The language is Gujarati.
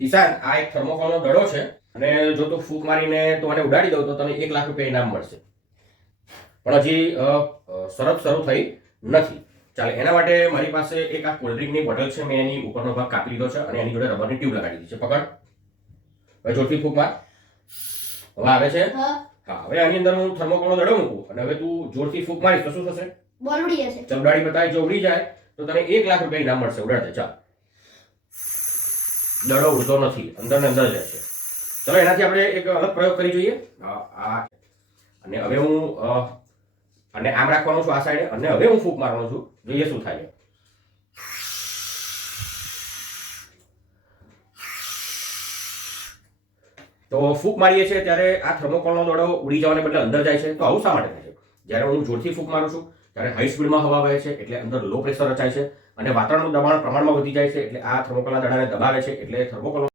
ઈશાન, આ એક થર્મોકોલનો દડો છે અને જો તું ફૂંક મારીને તું આને ઉડાડી દઉં તો તને 1 લાખ રૂપિયા ઇનામ મળશે. પણ હજી શરત શરૂ થઈ નથી. ચાલે, એના માટે મારી પાસે એક આ કોલ્ડ્રિંકની બોટલ છે. મેં એની ઉપરનો ભાગ કાપી લીધો છે અને એની જોડે રબરની ટ્યુબ લગાડી દીધી છે. પકડ, હવે જોરથી ફૂંક માર. હવે આવે છે? હા. હવે આની અંદર હું થર્મોકોલનો દડો મૂકું અને હવે તું જોરથી ફૂંક મારીશ તો શું થશે? બોલ ઉડી જશે. ચાલ, ઉડાડી બતાય. જો ઉડી જાય તો તને 1 લાખ રૂપિયા ઇનામ મળશે. ઉડાડ દે. ચાલ, દડો ઉડતો નથી, અંદર ને અંદર જાય છે. ચલો, એનાથી આપણે એક અલગ પ્રયોગ કરી જોઈએ. અને હવે હું અને આમ રાખવાનું છું આ સાઈડે, અને હવે હું ફૂંક મારવાનો છું. જોઈએ શું થાય. તો ફૂંક મારીએ છીએ ત્યારે આ થર્મોકોલનો દડો ઉડી જવાને બદલે અંદર જાય છે. તો આવું શા માટે થાય છે? જ્યારે હું જોરથી ફૂંક મારું છું ત્યારે હાઈ સ્પીડમાં હવા વહે છે, એટલે અંદર લો પ્રેશર રચાય છે અને વાતાવરણનું દબાણ પ્રમાણમાં વધી જાય છે. એટલે આ થર્મોકોલના દડાને દબાવે છે, એટલે થર્મોકોલ